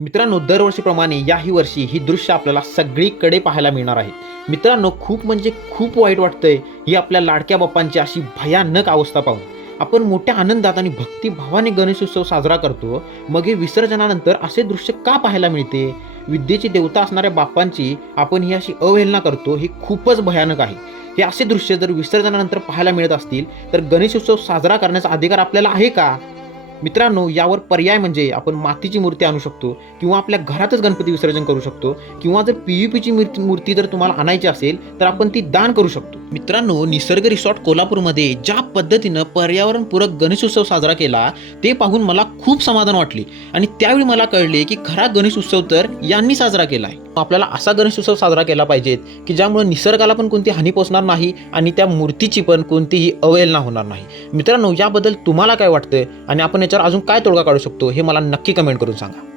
मित्रांनो दरवर्षीप्रमाणे याही वर्षी ही दृश्य आपल्याला सगळीकडे पाहायला मिळणार आहेत मित्रांनो खूप म्हणजे खूप वाईट वाटतंय ही आपल्या लाडक्या बाप्पांची अशी भयानक अवस्था पाहून. आपण मोठ्या आनंदात आणि भक्तिभावाने गणेशोत्सव साजरा करतो मग हे विसर्जनानंतर असे दृश्य का पाहायला मिळते? विद्येची देवता असणाऱ्या बाप्पांची आपण ही अशी अवहेलना करतो हे खूपच भयानक आहे. हे असे दृश्य जर विसर्जनानंतर पाहायला मिळत असतील तर गणेशोत्सव साजरा करण्याचा अधिकार आपल्याला आहे का? मित्रांनो यावर पर्याय म्हणजे आपण मातीची मूर्ती आणू शकतो किंवा आपल्या घरातच गणपती विसर्जन करू शकतो किंवा जर पी यू पीची मूर्ती जर तुम्हाला आणायची असेल तर आपण ती दान करू शकतो. मित्रांनो निसर्ग रिसॉर्ट कोल्हापूरमध्ये ज्या पद्धतीनं पर्यावरणपूरक गणेशोत्सव साजरा केला ते पाहून मला खूप समाधान वाटले. आणि त्यावेळी मला कळले की खरा गणेश उत्सव तर यांनी साजरा केला आहे आपल्याला असा गणेश उत्सव साजरा केला पाहिजेत की ज्यामुळे निसर्गाला पण कोणती हानी पोचणार नाही आणि त्या मूर्तीची पण कोणतीही अवहेलना होणार नाही. मित्रांनो याबद्दल तुम्हाला काय वाटतं आणि आपण याच्यावर अजून काय तोडगा काढू शकतो हे मला नक्की कमेंट करून सांगा.